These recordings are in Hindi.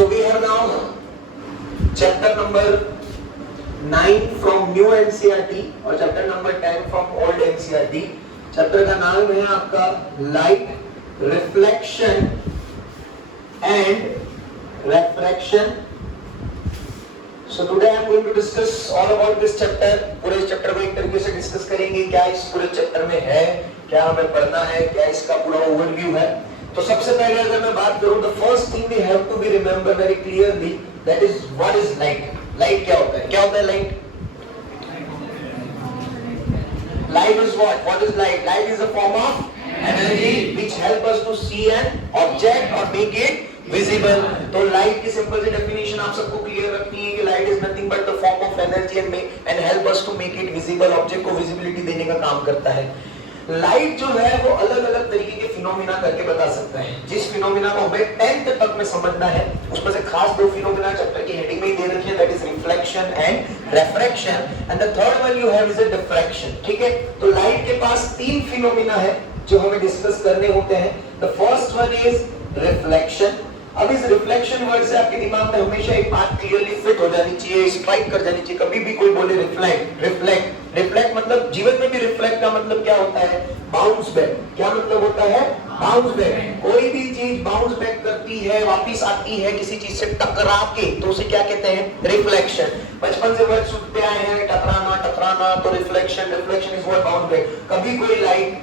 So we have now chapter number 9 from new NCERT और chapter number 10 from old NCERT. Chapter का नाम है आपका light, reflection and refraction. So today I am going to discuss all about this chapter. पूरे इस चैप्टर को एक तरीके से डिस्कस करेंगे, क्या इस पूरे चैप्टर में है, क्या हमें पढ़ना है, क्या इसका पूरा ओवरव्यू है. तो सबसे पहले अगर मैं बात करूं, the first thing we have to be remember very clearly, that is what is light. Light क्या होता है? क्या होता है light? Light is what? What is light? Light is a form of energy which help us to see an object or make it visible. तो light की simple सी definition आप सबको clear रखनी है कि light is nothing but the form of energy and help us to make it visible. Object को visibility देने का काम करता है. लाइट जो है वो अलग अलग तरीके के फिनोमिना करके बता सकता है. जिस फिनोमिना को हमें 10th तक में समझना है, उसमें से खास दो फिनोमिना चैप्टर की हेडिंग में ही दे रखी है, that is reflection and refraction, and the third one you have is a diffraction. ठीक है, तो लाइट के पास तीन फिनोमिना है जो हमें डिस्कस करने होते हैं. The first one is reflection. अब इस रिफ्लेक्शन वर्ड से आपके दिमाग में हमेशा एक बात क्लियरली फिट हो जानी चाहिए, स्ट्राइक कर जानी चाहिए. कभी भी कोई बोले रिफ्लेक्ट, रिफ्लेक्ट, रिफ्लेक्ट मतलब जीवन में भी रिफ्लेक्ट का मतलब क्या होता है? Bounce back. क्या मतलब होता है? Bounce back. कोई भी चीज बाउंस बैक करती है, वापस आती है किसी चीज से टकरा के, तो उसे क्या कहते हैं? रिफ्लेक्शन. बचपन से वर्ड सुनते आए हैं, टकराना टकराना, तो reflection, reflection is what bounce back. कभी कोई लाइट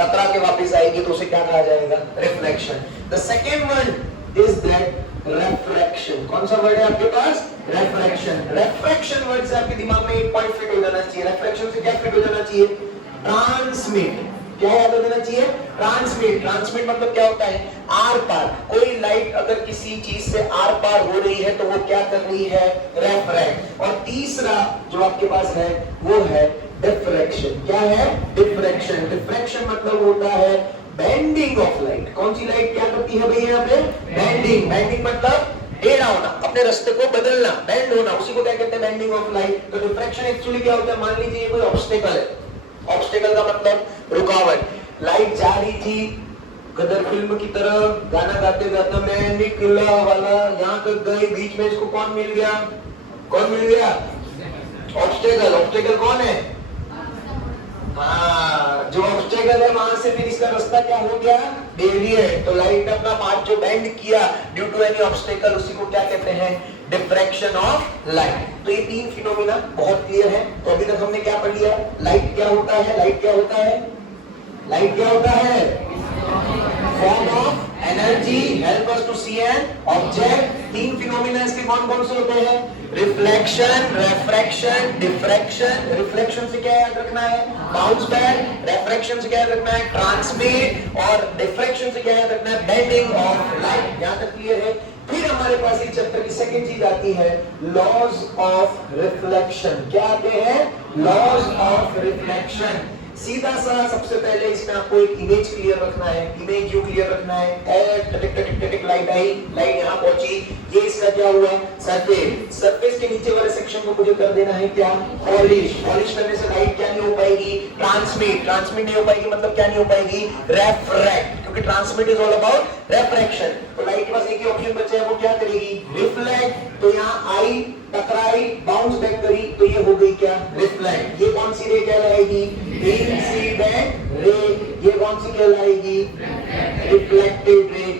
टकरा के वापस आएगी तो उसे क्या कहा जाएगा? Reflection. The second one is that refraction. कौन सा वर्ड है आपके पास? refraction. refraction वर्ड से आपके दिमाग में एक पॉइंट फिट हो जाना चाहिए. refraction से क्या फिट हो जाना चाहिए? ट्रांसमिट. क्या याद हो जाना चाहिए? ट्रांसमिट. ट्रांसमिट मतलब क्या होता है? आर पार. कोई लाइट अगर किसी चीज से आर पार हो रही है तो वो क्या कर रही है? रेफ्रैक्ट. और तीसरा जो आपके पास है वो है डिफ्रैक्शन. क्या है? डिफ्रैक्शन. डिफ्रैक्शन मतलब होता है बेंडिंग ऑफ लाइट. कौन सी लाइट क्या करती है भैया यहाँ पे? बेंडिंग. बेंडिंग मतलब टेढ़ा होना, अपने रास्ते को बदलना, बेंड होना, उसी को क्या कहते हैं? Bending of light. तो डिफ्रैक्शन एक्चुअली क्या होता है? मान लीजिए ये कोई ऑब्स्टेकल है. ऑब्स्टेकल का मतलब रुकावट. लाइट जा रही थी गदर फिल्म की तरह, गाना गाते गाते मैं निकला वाला, यहाँ तक गई, बीच में इसको कौन मिल गया? कौन मिल गया? ऑब्स्टेकल. ऑब्स्टेकल कौन है? हाँ, जो ऑब्स्टेकल है वहां से फिर इसका रास्ता क्या हो गया? डेविएट. तो लाइट अपना पाथ जो बेंड किया ड्यू टू एनी ऑब्स्टेकल, उसी को क्या कहते हैं? Diffraction of light. तो ये तीन फिनोमिना बहुत क्लियर है. तो अभी तक हमने क्या पढ़ लिया? लाइट क्या होता है? लाइट क्या होता है? लाइट क्या होता है? Form of energy, help us to see an object. तीन फिनोमिना इसके कौन कौन से होते हैं? Reflection, रेफ्रैक्शन, diffraction. रिफ्लेक्शन से क्या याद रखना है? Bounce back. रेफ्रैक्शन से क्या याद रखना है? ट्रांसमिट. और डिफ्रैक्शन से क्या याद रखना है? Bending of light. यहां तक क्लियर है. फिर हमारे पास इस चैप्टर की सेकंड चीज आती है, लॉज ऑफ रिफ्लेक्शन. क्या आते हैं? Laws of reflection. सीधा सा सबसे पहले इसमें आपको एक इमेज क्लियर रखना है. इमेज क्यों क्लियर रखना है? टटिक लाइट आई, लाइट यहाँ पहुंची, ये इसका क्या हुआ? सरफेस. सरफेस के नीचे वाले सेक्शन को मुझे कर देना है क्या? पॉलिश. पॉलिश करने से लाइट क्या नहीं हो पाएगी? ट्रांसमिट. ट्रांसमिट नहीं हो पाएगी मतलब क्या नहीं हो पाएगी? रेफ्रैक्ट. क्योंकि ट्रांसमिट इज ऑल अबाउट रेफ्रैक्शन. तो लाइट के पास एक ही ऑप्शन बचा है, वो क्या करेगी? रिफ्लेक्ट. तो यहाँ आई, टकराई, बाउंस बैक करी, तो ये हो गई क्या? रिफ्लेक्ट. ये कौन सी रे कहलाएगी? Incident ray. ये कौन सी कहलाएगी? Reflected ray.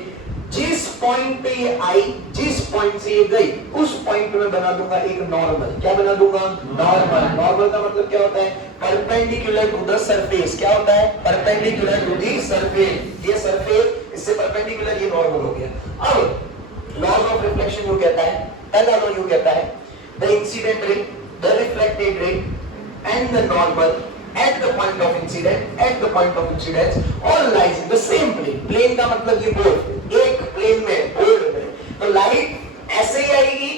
जिस पॉइंट पे ये आई, जिस पॉइंट से ये गई, उस पॉइंट पे मैं बना दूंगा एक नॉर्मल. क्या बना दूंगा? नॉर्मल. नॉर्मल का मतलब क्या होता है? Perpendicular to the surface. क्या होता है? Perpendicular to the surface. ये सरफेस इससे परपेंडिकुलर, ये नॉर्मल हो गया. अब लॉज ऑफ रिफ्लेक्शन यू कहता है, पहला लॉ यू कहता है, the incident ray, the reflected ray and the normal at the point of incidence all lies in the same plane. plane का मतलब ये बोर्ड, एक प्लेन में, बोर्ड में. तो लाइट ऐसे ही आएगी,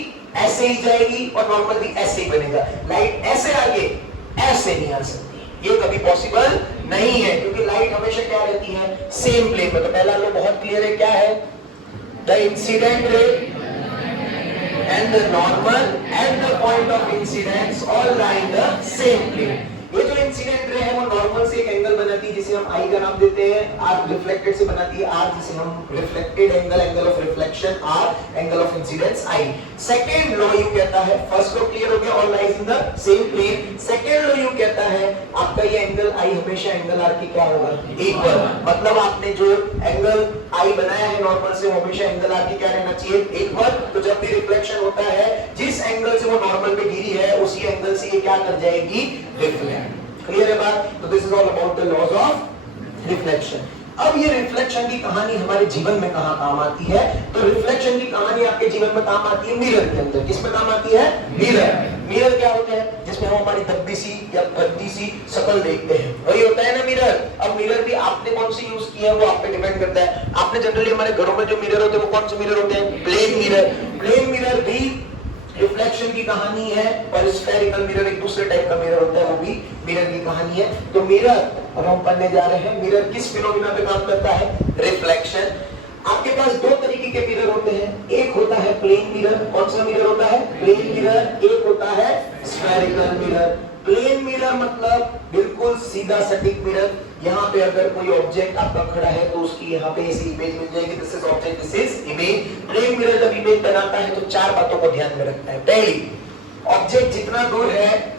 ऐसे ही जाएगी, और नॉर्मल भी ऐसे ही बनेगा. लाइट ऐसे आगे ऐसे नहीं आ सकती, ये कभी पॉसिबल नहीं है, क्योंकि लाइट हमेशा क्या रहती है? सेम प्लेन में. तो पहला लो बहुत क्लियर है, क्या है? The incident ray and the normal at the point of incidence all lie in the same plane. ये जो इंसिडेंट इंसिडेंट रे है वो नॉर्मल से एक एंगल बनाती है जिसे हम आई का नाम देते हैं, आर रिफ्लेक्टेड से बनाती है आर, जिसे हम reflected angle, angle of reflection R, angle of incidence I. Second law you कहता है, फर्स्ट लॉ क्लियर हो गया, all lies in the same plane. Second law you कहता है आपका ये एंगल आई हमेशा एंगल आर की क्या होगा, इक्वल। मतलब आपने जो एंगल आई बनाया है नॉर्मल से वो हमेशा एंगल आर की क्या रहना चाहिए, इक्वल। तो जब भी रिफ्लेक्शन होता है जिस एंगल से वो नॉर्मल पे गिरी है उसी एंगल से ये क्या कर जाएगी, रिफ्लेक्ट। क्लियर है बात? तो this is all about the laws of reflection. अब ये रिफ्लेक्शन की कहानी हमारे जीवन में कहां काम आती है? तो रिफ्लेक्शन की कहानी आपके जीवन में काम आती है मिरर के अंदर। किस में काम आती है? मिरर। मिरर क्या होते हैं? जिसमें हम हमारी दब्बी सी या भद्दी सी शक्ल देखते हैं, वही होता है ना मिरर। अब मिरर भी आपने कौन सी यूज किया है वो आप पे डिपेंड करता है। आपने जनरली हमारे घरों में जो मिरर होते हैं वो कौन से मिरर होते हैं? Plane mirror. प्लेन मिरर भी रिफ्लेक्शन की कहानी है, और स्फेरिकल मिरर एक दूसरे टाइप का मिरर होता है, वो भी मिरर की कहानी है। तो मिरर अब हम पढ़ने जा रहे हैं, मिरर किस फिनोमिना पे काम करता है? रिफ्लेक्शन। आपके पास दो तरीके के मिरर होते हैं, एक होता है प्लेन मिरर। कौन सा मिरर होता है? Plane mirror. एक होता है स्फेरिकल मिरर। प्लेन मिरर मतलब बिल्कुल सीधा सटीक मिरर। यहाँ पे अगर कोई ऑब्जेक्ट आपका खड़ा है तो उसकी यहाँ पे ऐसी इमेज मिल जाएगी, this is object, this is image. Plane mirror जब इमेज बनाता है तो चार बातों को ध्यान में रखता है। पहली, ऑब्जेक्ट जितना दूर है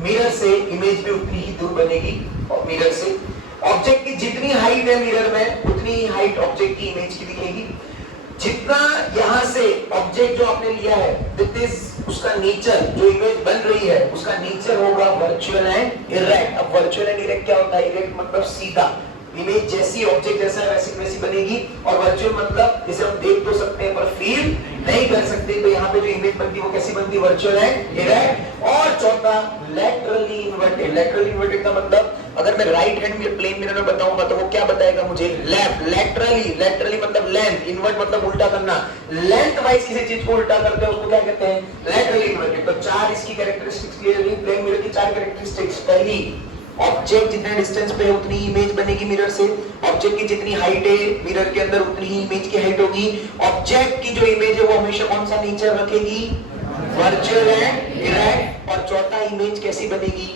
मिरर से इमेज भी उतनी ही दूर बनेगी, और मिरर से ऑब्जेक्ट की जितनी हाइट है मिरर में उतनी ही हाइट ऑब्जेक्ट की इमेज की दिखेगी। जितना यहां से ऑब्जेक्ट जो आपने लिया है दिस इज उसका नेचर, जो इमेज बन रही है उसका नेचर होगा वर्चुअल एंड इरेक्ट। अब वर्चुअल एंड इरेक्ट क्या होता है? इरेक्ट मतलब सीधा, इमेज जैसी ऑब्जेक्ट जैसा है वैसी वैसी बनेगी, और वर्चुअल मतलब जिसे हम देख तो सकते हैं पर फील नहीं कर सकते। तो यहाँ पे जो इमेज बनती है वो कैसी बनती है? Virtual and erect. और चौथा, लैटरली इन्वर्टेड। लैटरली इन्वर्टेड का मतलब अगर मैं राइट हैंड में प्लेन मिरर में बताऊंगा तो वो क्या बताएगा मुझे? लेफ्ट। लैटरली, लैटरली मतलब लेंथ, इन्वर्ट मतलब उल्टा करना। लेंथ वाइज किसी चीज को उल्टा करते हैं उसको क्या कहते हैं? Laterally inverted. तो चार इसकी कैरेक्टरिस्टिक्स क्लियर हुई प्लेन मिरर की। चार कैरेक्टरिस्टिक्स, पहली, ऑब्जेक्ट जितने डिस्टेंस पे है उतनी इमेज बनेगी मिरर से। ऑब्जेक्ट की जितनी हाइट है मिरर के अंदर उतनी ही इमेज की हाइट होगी। ऑब्जेक्ट की जो इमेज है वो हमेशा कौन सा नेचर रखेगी? Virtual and erect. और चौथा, इमेज कैसी बनेगी?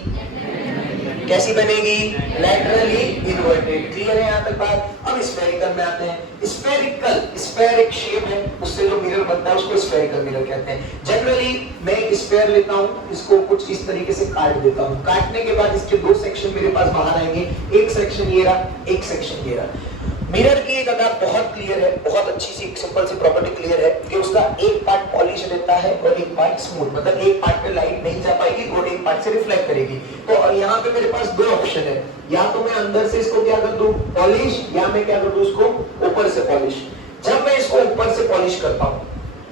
कैसी बनेगी? Laterally inverted. क्लियर है यहाँ तक बात? अब स्फेरिकल में आते हैं। स्फेरिकल, स्फेयर एक शेप है, उससे जो मिरर बनता है उसको स्फेरिकल मिरर कहते हैं। जनरली मैं एक स्फेयर लेता हूँ, इसको कुछ इस तरीके से काट देता हूँ। काटने के बाद इसके दो सेक्शन मेरे पास बाहर आएंगे, एक सेक्शन ये रहा, एक सेक्शन ये रहा। मिरर की एक अदा बहुत क्लियर है, बहुत अच्छी सी सिंपल सी प्रॉपर्टी क्लियर है कि उसका एक पार्ट पॉलिश रहता है और एक पार्ट स्मूथ। मतलब एक पार्ट पे लाइट नहीं जा पाएगी और एक पार्ट से रिफ्लेक्ट करेगी। तो यहाँ पे मेरे पास दो ऑप्शन है, या तो मैं अंदर से इसको क्या कर दूं? पॉलिश, या मैं क्या कर दूं? इसको ऊपर से पॉलिश। जब मैं इसको ऊपर से पॉलिश करता हूँ,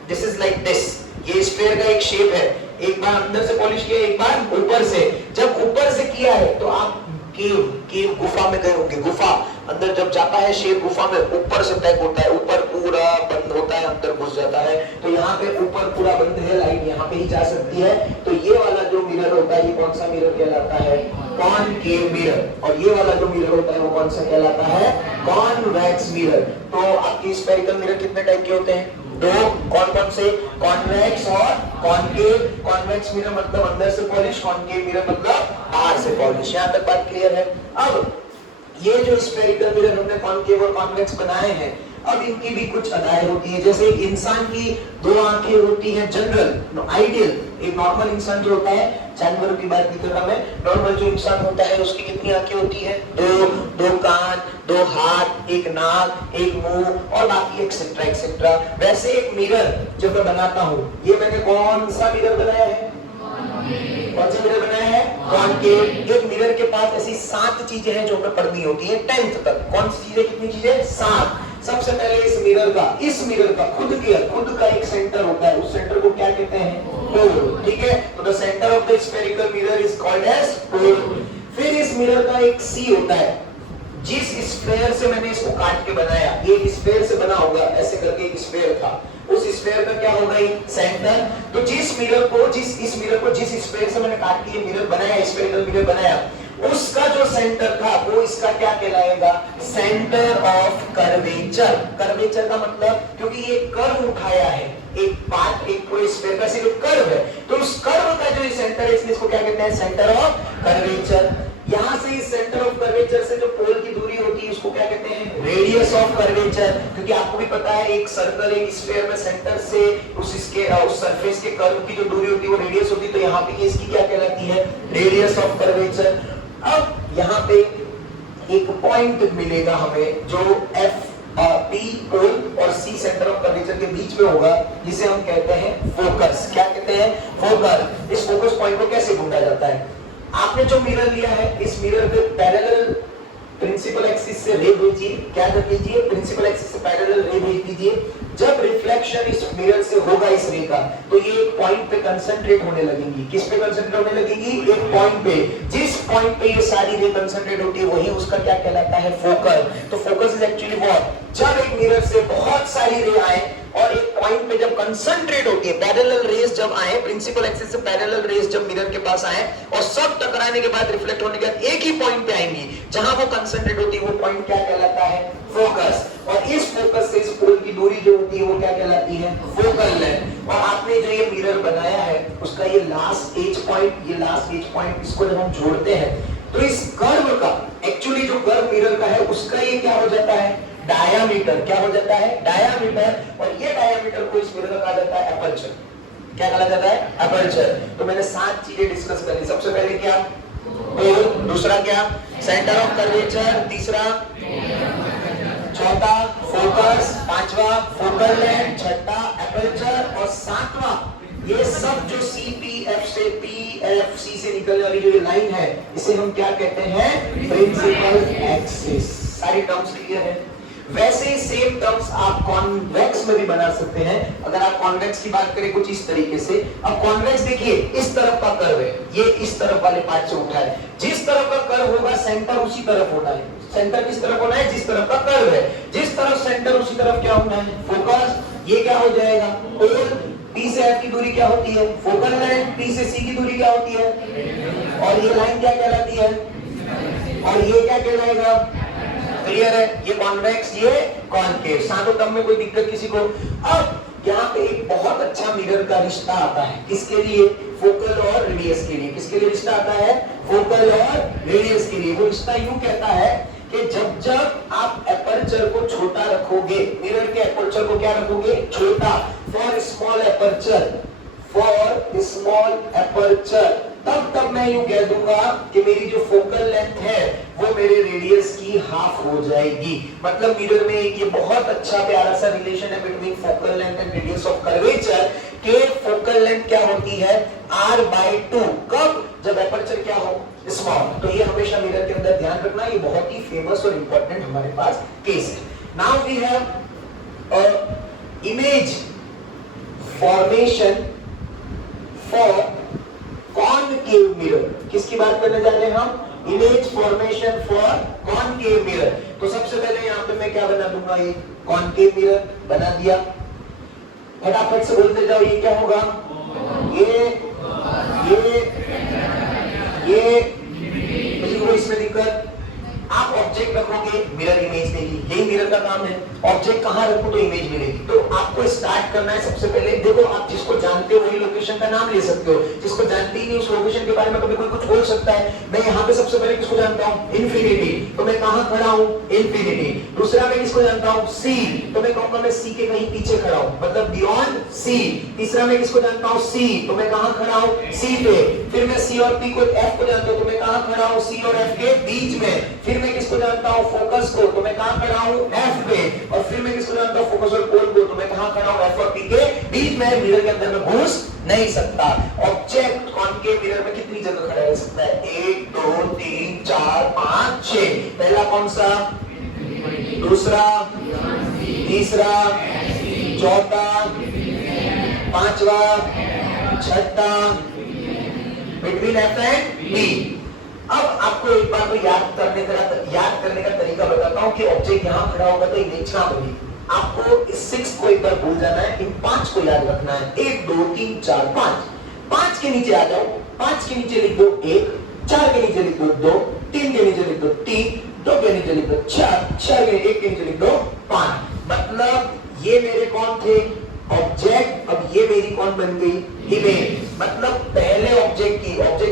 दिस इज लाइक दिस, ये स्फीयर का एक शेप है, एक बार अंदर से पॉलिश किया, एक बार ऊपर से। जब ऊपर से किया है तो आप केव गुफा में गए होंगे। गुफा अंदर जब जाता है शेर गुफा में, ऊपर से पैक होता है, ऊपर पूरा बंद होता है, अंदर घुस जाता है। तो यहाँ पे ऊपर पूरा बंद है, लाइट यहाँ पे ही जा सकती है। तो ये वाला जो मिरर होता है ये कौन सा मिरर कहलाता है? Concave mirror. और ये वाला जो मिरर होता है वो कौन सा कहलाता है? Convex mirror. तो आपकी स्फेरिकल मिरर कितने टाइप के होते हैं? दो। कौन कौन से? कॉन्वेक्स और कॉनकेव। कॉन्वेक्स मिरर मतलब अंदर से पॉलिश, कॉनकेव मिरर मतलब बाहर से पॉलिश। यहाँ तक बात क्लियर है? अब ये जो स्फेरिकल मिरर हमने कॉनकेव और कॉन्वेक्स बनाए हैं, अब इनकी भी कुछ अदाएं होती है। जैसे इंसान की दो आंखें होती हैं जनरल, आइडियल। एक नॉर्मल इंसान जो होता है, जानवरों की बात नहीं कर रहा मैं, नॉर्मल जो इंसान होता है उसकी कितनी आंखें होती है? दो कान, दो हाथ, एक नाक, एक मुंह और बाकी एक्सेट्रा एक्सेट्रा। वैसे एक मिरर जब मैं बनाता हूँ, ये मैंने कौन सा मिरर बनाया है? कौन सा मिरर बनाया है? कॉनकेव। एक मिरर के पास ऐसी 7 चीजें हैं जो हमें पढ़नी होती है 10th तक। कौन सी चीजें? कितनी चीजें? 7। सबसे पहले इस मिरर का खुद का एक सेंटर होता है, उस सेंटर को क्या कहते हैं? पोल। ठीक है, तो the centre of the spherical mirror is called as pole. फिर इस मिरर का एक सी होता है, जिस स्फेयर से मैंने इसको काट के बनाया, ये स्फेयर से बना होगा, ऐसे करके एक स्फेयर था, उस स्फेयर का क्या होगा? सेंटर। तो इस मिरर को जिस स्फेयर से मैंने काट के मिरर बनाया, स्फेरिकल मिरर बनाया, उसका जो सेंटर था वो इसका क्या कहलाएगा? Centre of curvature. कर्वेचर का मतलब, क्योंकि ये कर्व उठाया है, एक पार्ट, एक पूरे स्फेयर का सिर्फ कर्व है, तो उस कर्व का जो सेंटर है इसलिए इसको क्या कहते हैं? Centre of curvature. यहां से इस सेंटर ऑफ कर्वेचर से जो पोल की दूरी होती है उसको क्या कहते हैं, रेडियस ऑफ कर्वेचर। क्योंकि आपको भी पता है एक सर्कल एक स्फीयर में सेंटर से उस सरफेस के कर्व की जो दूरी होती है वो रेडियस होती है, तो यहाँ पे इसकी क्या कहलाती है, रेडियस ऑफ कर्वेचर। अब यहाँ पे एक पॉइंट मिलेगा हमें जो एफ P पोल और C सेंटर ऑफ कर्वेचर के बीच में होगा, जिसे हम कहते हैं फोकस। क्या कहते हैं, फोकस। इस फोकस पॉइंट को कैसे ढूंढा जाता है, आपने जो मिरर लिया है इस मिरर पे पैरेलल प्रिंसिपल एक्सिस से रे भेजिए, क्या कर लीजिए, प्रिंसिपल एक्सिस से पैरेलल रे भेज दीजिए। जब रिफ्लेक्शन इस मिरर से होगा इस रे का, तो ये एक पॉइंट पे कंसंट्रेट होने लगेंगी। किस पे कंसंट्रेट होने लगेगी, एक पॉइंट पे। जिस पॉइंट पे ये सारी रे कंसंट्रेट होती है वही उसका क्या कहलाता है, फोकस। तो फोकस इज एक्चुअली व्हाट, जब एक मिरर से बहुत सारी रे आए और एक पॉइंट पे जब कंसंट्रेट होती है, पैरेलल रेज जब आए, प्रिंसिपल एक्सिस से पैरेलल रेज जब मिरर के पास आए और सब टकराने के बाद रिफ्लेक्ट होने के बाद एक ही पॉइंट पे आएंगी, जहां वो कंसंट्रेट होती है वो पॉइंट क्या कहलाता है, फोकस। और इस फोकस से इस पोल की दूरी जो होती है वो क्या कहलाती है, फोकल लेंथ। और आपने जो ये मिरर बनाया है उसका ये लास्ट एज पॉइंट, ये लास्ट एज पॉइंट, इसको जब हम जोड़ते हैं तो इस कर्व का, एक्चुअली जो कर्व मिरर का है उसका ये क्या हो जाता है, डायामीटर। क्या हो जाता है, डायामीटर। और ये डायामीटर को इस मिरर का कहा जाता है एपर्चर। क्या कहा जाता है, एपर्चर। तो मैंने 7 चीजें डिस्कस करी। सबसे पहले क्या, पोल, दूसरा क्या, सेंटर ऑफ कर्वेचर, तीसरा, चौथा फोकस, पांचवा फोकल लेंथ, छठा एपर्चर और सातवां ये सब जो CPF से PFC से निकलने वाली जो ये लाइन है इसे हम क्या कहते हैं, प्रिंसिपल एक्सिस। सारी टर्म्स क्लियर है। वैसे ही सेम टर्म्स आप कॉन्वेक्स में भी बना सकते हैं। अगर आप कॉन्वेक्स की बात करें कुछ इस तरीके से, अब कॉन्वेक्स देखिए इस तरफ का कर्व है, ये इस तरफ वाले पार्ट से उठा है। जिस तरफ का कर्व होगा सेंटर उसी तरफ होना है। सेंटर किस तरफ होना है, जिस तरफ का कर्व है, जिस तरफ सेंटर उसी तरफ क्या होना है, फोकस। ये क्या हो जाएगा, पोल। P से F की दूरी क्या होती है, फोकल लेंथ। P से C की दूरी क्या होती है, और ये लाइन क्या कहलाती है, और ये क्या कहलाएगा, क्लियर है। ये कॉन्वेक्स, ये कॉनकेव। सातों टर्म में कोई दिक्कत किसी को। अब यहाँ पे एक बहुत अच्छा मिरर का रिश्ता आता है, किसके लिए, फोकल और रेडियस के लिए। किसके लिए रिश्ता आता है, फोकल और रेडियस के लिए। वो रिश्ता यूं कहता है कि जब जब आप एपर्चर को छोटा रखोगे, मिरर के एपर्चर को क्या रखोगे, छोटा, for small aperture, for small aperture, तब मैं यूं कह दूंगा कि मेरी जो फोकल लेंथ है वो मेरे रेडियस की हाफ हो जाएगी। मतलब मिरर में ये बहुत अच्छा प्यारा सा रिलेशन है between focal length and radius of curvature के फोकल लेंथ क्या होती है, r/2। कब, जब एपर्चर क्या हो, स्मॉल। तो ये हमेशा मिरर के अंदर ध्यान रखना, ये बहुत ही फेमस और इंपॉर्टेंट हमारे पास केस है। Now we have image formation for concave mirror. किसकी बात करने जा रहे हैं हम, image formation for concave mirror. तो सबसे पहले यहाँ पे मैं क्या बना दूंगा, ये कॉनकेव मिरर बना दिया। फटाफट से बोलते जाओ, ये क्या होगा, ये किसी को इसमें दिक्कत, आप ऑब्जेक्ट रखोगे, मिरर इमेज देगी, यही मिरर का काम है। ऑब्जेक्ट कहां रखो तो इमेज मिलेगी। तो आपको स्टार्ट करना है सबसे पहले, देखो आप जिसको जानते हो वही लोकेशन का नाम ले सकते हो, जिसको जानते ही नहीं उस लोकेशन के बारे में कभी कोई कुछ बोल सकता है। मैं यहाँ पे सबसे पहले किसको जानता हूँ, इन्फिनिटी, तो मैं कहां खड़ा हूँ, इन्फिनिटी। दूसरा मैं किसको जानता हूँ, सी, तो मैं कहूंगा मैं सी के कहीं पीछे खड़ा हूँ, मतलब बियॉन्ड सी। तीसरा मैं किसको जानता हूँ, सी, तो मैं कहां खड़ा हूँ, सी पे। फिर मैं सी और पी को, एफ को जानता हूँ, तो मैं कहां खड़ा हूँ, सी और एफ के बीच में। फिर मैं किसको जानता हूँ, फोकस को, तो मैं कहां खड़ा हूँ, एफ पे। और फिर मैं किसको जानता हूँ, फोकस और पोल को, तो मैं कहां खड़ा हूँ, एफ और पी के बीच में। मिरर के अंदर में घुस नहीं सकता। ऑब्जेक्ट कॉनकेव मिरर में कितनी जगह खड़ा रह सकता है, 1 2 3 4 5 6। पहला कौन सा, दूसरा, तीसरा, चौथा, पांचवा, छठा, बिटवीन एफ एंड बी। अब आपको एक बार तो याद करने का तरीका बताता हूं कि ऑब्जेक्ट यहां खड़ा होगा तो इमेज कहां बनेगी। आपको इस 6 को एक बार भूल जाना है, इन 5 को याद रखना है। 1 2 3 4 5। 5 के नीचे आ जाओ, 5 के नीचे लिख दो 1, 4 के नीचे लिख दो 2, 3 के नीचे लिख दो 3, 2 के नीचे लिख दो 4, 4 के 1 के नीचे लिख दो 5। मतलब ये मेरे कौन थे, ऑब्जेक्ट। अब ये मेरी कौन बन गई, इमेज। मतलब पहले ऑब्जेक्ट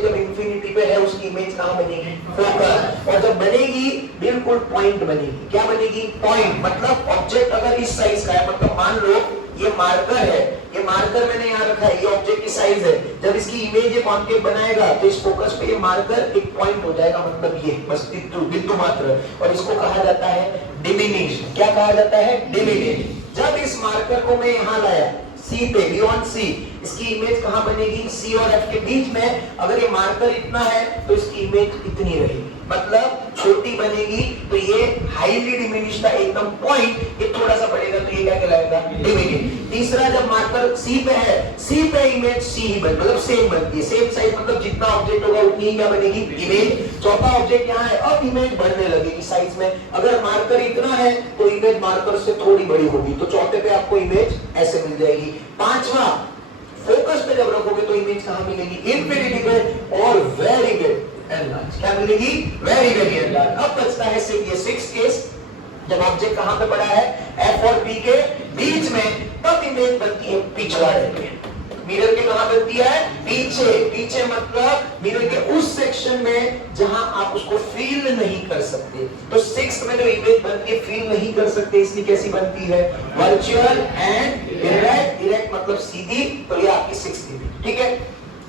जब इंफिनिटी पे है उसकी इमेज कहां बनेगी, फोकस। और जब बनेगी बिल्कुल पॉइंट बनेगी। क्या बनेगी, पॉइंट। मतलब ऑब्जेक्ट अगर इस साइज का है, मतलब मान लो ये मार्कर है, ये मार्कर मैंने यहाँ रखा है, ये ऑब्जेक्ट की साइज है, जब इसकी इमेज ये कॉन्केव बनाएगा तो इस फोकस पे ये मार्कर एक पॉइंट हो जाएगा, मतलब ये बस बिंदु मात्र। और इसको कहा जाता है डिमिनिश। क्या कहा जाता है, डिमिनिश। जब इस मार्कर को मैं यहाँ लाया सी पे, बियॉन्ड सी, इसकी इमेज कहां बनेगी, सी और एफ के बीच में। अगर ये मार्कर इतना है तो इसकी इमेज इतनी रहेगी, मतलब छोटी बनेगी। तो ये हाईली डिमिनिश था, एकदम पॉइंट, ये थोड़ा सा बढ़ेगा तो ये क्या कहलाएगा, डिमिनिश। तीसरा, जब मार्कर सी पे है, सी पे इमेज सी ही बन, मतलब सेम बनती है, सेम साइज, मतलब जितना ऑब्जेक्ट होगा उतनी ही क्या बनेगी, इमेज। चौथा ऑब्जेक्ट यहाँ है, अब इमेज बढ़ने लगेगी साइज में। अगर मार्कर इतना है तो इमेज मार्कर से थोड़ी बड़ी होगी, तो चौथे पे आपको इमेज ऐसे मिल जाएगी। पांचवा, फोकस पे जब रखोगे तो इमेज कहां मिलेगी, इंफिनिटी पे और वेरी वेरी एनलार्ज। क्या मिलेगी, वेरी वेरी एनलार्ज। अब बचता है सिर्फ ये 6 केस, जब ऑब्जेक्ट कहां पे पड़ा है, एफ और पी के बीच में, तब इमेज बनती है पिछवाड़े पे। मिरर के कहां बनती है, पीछे। पीछे मतलब मिरर के उस सेक्शन में जहां आप उसको फील नहीं कर सकते। तो 6 में जो इमेज बनती है फील नहीं कर सकते, इसलिए कैसी बनती है, वर्चुअल एंड इरेक्ट। इरेक्ट मतलब सीधी, तो ये आपकी 6th इमेज। ठीक है,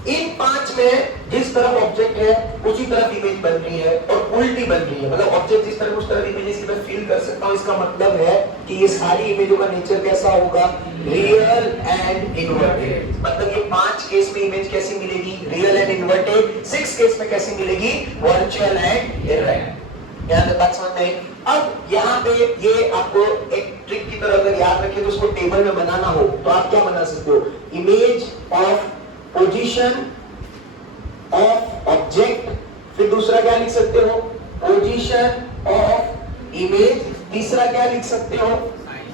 इन 5 में जिस तरफ ऑब्जेक्ट है उसी तरफ इमेज बन रही है और उल्टी बन रही है, मतलब ऑब्जेक्ट जिस तरफ उस तरफ इमेजेस की मैं फील कर सकता हूं। इसका मतलब है कि ये सारी इमेजों का नेचर कैसा होगा, रियल एंड इन्वर्टेड। मतलब ये 5 केस में इमेज कैसी मिलेगी, रियल एंड इन्वर्टेड। 6 केस में कैसी मिलेगी, वर्चुअल एंड इरेक्ट। यहां तक बात समझ में आई। अब यहाँ पे ये आपको एक ट्रिक की तरह अगर याद रखें तो उसको टेबल में बनाना हो तो आप क्या बना सकते हो, image of position of object, फिर दूसरा क्या लिख सकते हो, पोजीशन ऑफ इमेज, तीसरा क्या लिख सकते हो,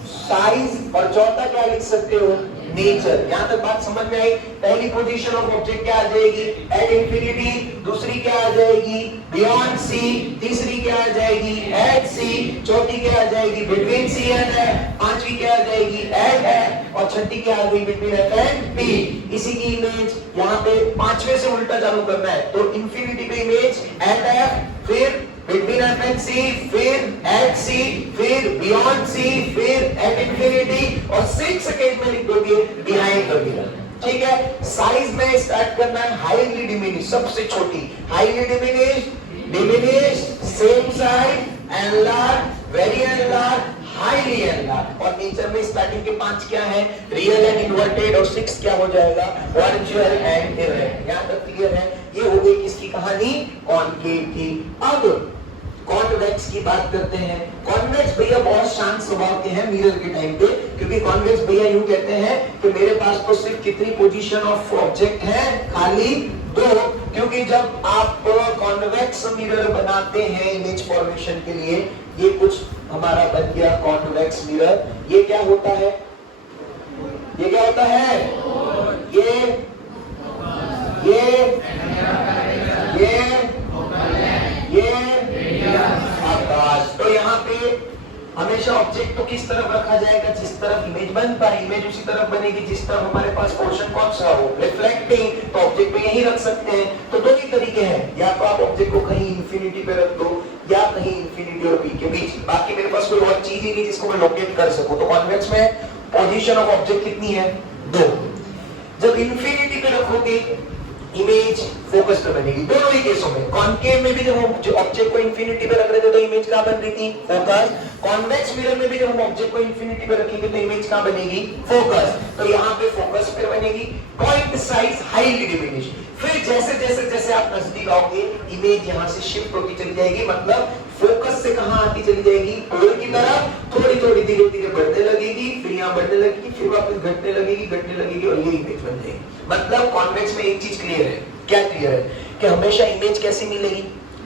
साइज, और चौथा क्या लिख सकते हो, नेचर। यहां तक बात समझ में आई। पहली पोजीशन ऑफ ऑब्जेक्ट क्या आ जाएगी, एट इंफिनिटी। दूसरी क्या आ जाएगी, बियॉन्ड सी। तीसरी क्या आ जाएगी, एट सी। चौथी क्या आ जाएगी, बिटवीन सी एंड एफ। पांचवी क्या आ जाएगी, एट एफ। और छठी क्या आ गई, बिटवीन एफ एंड पी। इसी की इमेज यहाँ पे 5वें से उल्टा चालू करना है, तो इंफिनिटी पे इमेज एट एफ, फिर बिटवीन एफ एंड सी, फिर एट सी, फिर बियॉन्ड सी, फिर एट इंफिनिटी, और 6 केस में लिख दोगे बिहाइंड द मिरर। ठीक है, साइज में स्टार्ट करना है हाईली डिमिनिश, सबसे छोटी, highly diminish, diminish, same size, enlarge, very enlarge, highly enlarge. और नेचर में स्टार्टिंग के 5 क्या है, रियल एंड इन्वर्टेड, और 6 क्या हो जाएगा, वर्चुअल एंड इरेक्ट। यहां तक क्लियर है। ये हो गई किसकी कहानी, कॉन्केव की। अब कॉन्वेक्स की बात करते हैं। कॉन्वेक्स भैया बहुत शांत स्वभाव के हैं मिरर के टाइम पे, क्योंकि कॉन्वेक्स भैया यूं कहते हैं कि मेरे पास तो सिर्फ कितनी पोजीशन ऑफ ऑब्जेक्ट है, खाली 2। क्योंकि जब आप कॉन्वेक्स मिरर बनाते हैं इमेज फॉर्मेशन के लिए, ये कुछ हमारा बन गया कॉन्वेक्स मिरर। ये क्या होता है, ये क्या होता है, ये आकाश। तो यहाँ पे हमेशा ऑब्जेक्ट को किस तरफ रखा जाएगा, जिस तरफ इमेज बन पाए, इमेज उसी तरफ बनेगी जिस तरफ हमारे पास पोर्शन कौन सा हो, रिफ्लेक्टिंग। तो ऑब्जेक्ट पे यही रख सकते हैं। तो 2 ही तरीके हैं, या तो आप ऑब्जेक्ट को कहीं इंफिनिटी पे रख दो या कहीं इंफिनिटी और पी के बीच। बाकी मेरे पास कोई और चीज ही नहीं जिसको मैं लोकेट कर सकूं। तो कॉन्वेक्स में पोजीशन ऑफ ऑब्जेक्ट कितनी है, 2। जब इंफिनिटी पे रखोगे इमेज फोकस पे बनेगी, दोनों ही केसों में। कॉन्केव में भी जब हम ऑब्जेक्ट को इंफिनिटी पे रख रहे थे तो इमेज कहां बन रही थी, फोकस। कॉन्वेक्स मिरर में भी जब हम ऑब्जेक्ट को इंफिनिटी पे रखेंगे तो इमेज कहां बनेगी, फोकस। तो यहाँ पे फोकस पे बनेगी, पॉइंट साइज हाईली डिमिनिश। फिर जैसे जैसे जैसे आप नजदीक आओगे इमेज यहाँ से शिफ्ट होती चली जाएगी, मतलब फोकस से कहां आती चली जाएगी, पोल की तरफ। थोड़ी थोड़ी धीरे धीरे बढ़ने लगेगी, फिर यहाँ बढ़ने लगेगी, फिर वापस घटने लगेगी और ये इमेज बन जाएगी। मतलब कॉन्वेक्स में एक चीज क्लियर है, क्या क्लियर है, कि हमेशा इमेज कैसी मिलेगी,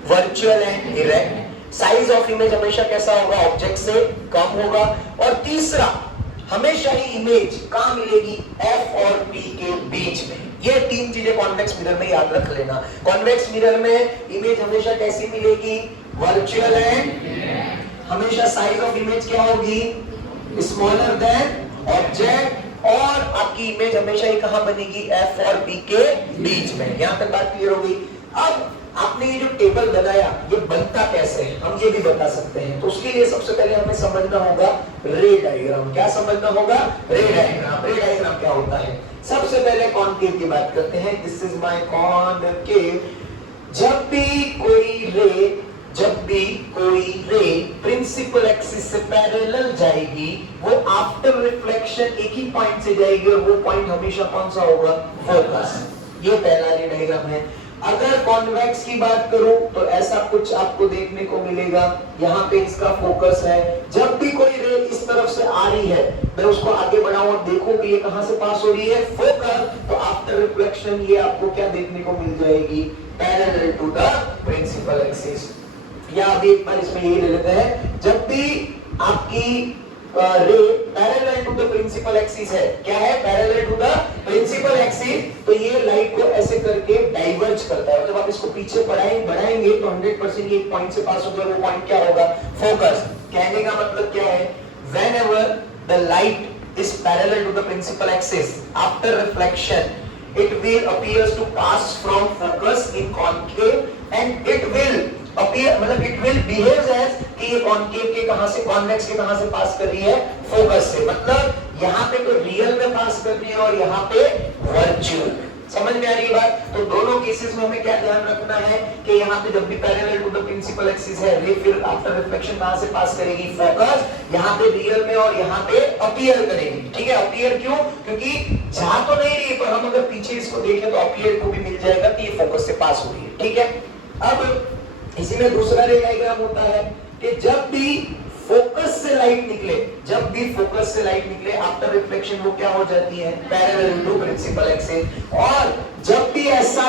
virtual and erect. Size of image हमेशा कैसा होगा, ऑब्जेक्ट से कम होगा। और तीसरा, हमेशा ही इमेज कहां मिलेगी, एफ और पी के बीच में। ये 3 चीजें कॉन्वेक्स मिरर में याद रख लेना। कॉन्वेक्स मिरर में इमेज हमेशा कैसी मिलेगी, वर्चुअल एंड, हमेशा साइज ऑफ इमेज क्या होगी, स्मॉलर देन ऑब्जेक्ट, और आपकी इमेज हमेशा ही कहां बनेगी, F और B के बीच में। यहां तक बात क्लियर हो गई। अब आपने ये जो टेबल बनाया ये बनता कैसे है हम ये भी बता सकते हैं। तो उसके लिए सबसे पहले हमें समझना होगा रे डायग्राम। क्या समझना होगा, रे डायग्राम। रे डायग्राम क्या होता है, सबसे पहले कॉनकेव की बात करते हैं। This is my concave. जब भी कोई रे प्रिंसिपल एक्सिस से पैरेलल जाएगी वो आफ्टर रिफ्लेक्शन एक ही पॉइंट से जाएगी और वो पॉइंट हमेशा कौन सा होगा, फोकस। ये पहला रे डायग्राम है। अगर कॉन्वेक्स की बात करूं तो ऐसा कुछ आपको देखने को मिलेगा, यहाँ पे इसका फोकस है। जब भी कोई रे इस तरफ से आ रही है मैं उसको आगे बढ़ाऊं और देखूं कि ये कहां से पास हो रही है, फोकस, तो आफ्टर रिफ्लेक्शन ये आपको क्या देखने को मिल जाएगी, parallel to the principal axis. या अभी एक बार इसमें यही ले लेते हैं, जब भी आपकी ray parallel to the principal axis है, क्या है, parallel to the principal axis, तो ये लाइट को ऐसे करके डाइवर्ज करता है। जब आप इसको पीछे बढ़ाएंगे तो 100% ये एक पॉइंट से पास होगा, वो पॉइंट क्या होगा, फोकस। कहने का मतलब क्या है, whenever the light is parallel to the principal axis after reflection it will appears to pass from focus in concave and it will appear मतलब it will behaves as कि ये कॉनकेव के कहां से, कॉन्वेक्स के कहां से पास कर रही है, फोकस से। मतलब यहाँ पे तो रियल में पास कर रही है और यहाँ पे वर्चुअल। समझ में आ रही है बात। तो दोनों केसेस में हमें क्या ध्यान रखना है कि यहाँ पे जब भी parallel to the principal axis है रे फिर आफ्टर रिफ्लेक्शन कहां से पास करेगी, फोकस। यहाँ पे रियल में और यहाँ पे अपीयर करेगी। ठीक है, अपीयर क्यों, क्योंकि जा तो नहीं रही पर हम अगर पीछे इसको देखें तो अपीयर को भी मिल जाएगा कि ये फोकस से पास हो रही है। ठीक है, अब इसी में दूसरा रे डायग्राम होता है कि जब भी फोकस से लाइट निकले आफ्टर रिफ्लेक्शन वो क्या हो जाती है, पैरेलल टू प्रिंसिपल एक्सिस। और जब भी ऐसा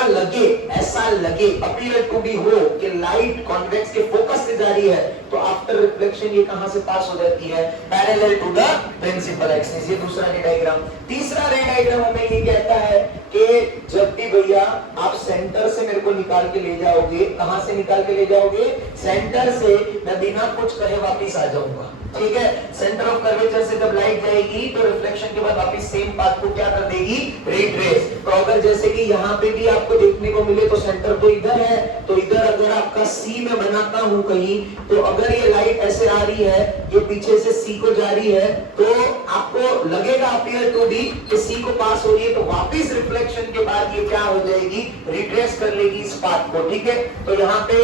लगे अपीयर टू बी हो कि लाइट कॉन्वेक्स के फोकस से जा रही है तो आफ्टर रिफ्लेक्शन ये कहां से पास हो जाती है, parallel to the principal axis. ये दूसरा रे डायग्राम। तीसरा रे डायग्राम हमें ये कहता है कि जब भी भैया आप सेंटर से मेरे को निकाल के ले जाओगे, कहां से निकाल के ले जाओगे, सेंटर से, मैं बिना कुछ कहे वापस आ जाऊंगा। ठीक है, सेंटर ऑफ कर्वेचर से जब लाइट जाएगी तो रिफ्लेक्शन के बाद वापस सेम पाथ को क्या कर देगी, रिट्रेस। तो अगर जैसे कि यहाँ पे भी आपको देखने को मिले तो सेंटर तो इधर है, तो इधर अगर आपका सी में बनाता हूं कहीं, तो अगर ये लाइट ऐसे आ रही है, ये पीछे से सी को जा रही है, तो आपको लगेगा अपीयर टू बी कि सी को पास हो रही है, तो वापस रिफ्लेक्शन के बाद ये क्या हो जाएगी, रिट्रेस कर लेगी इस पाथ को। ठीक है, तो यहाँ पे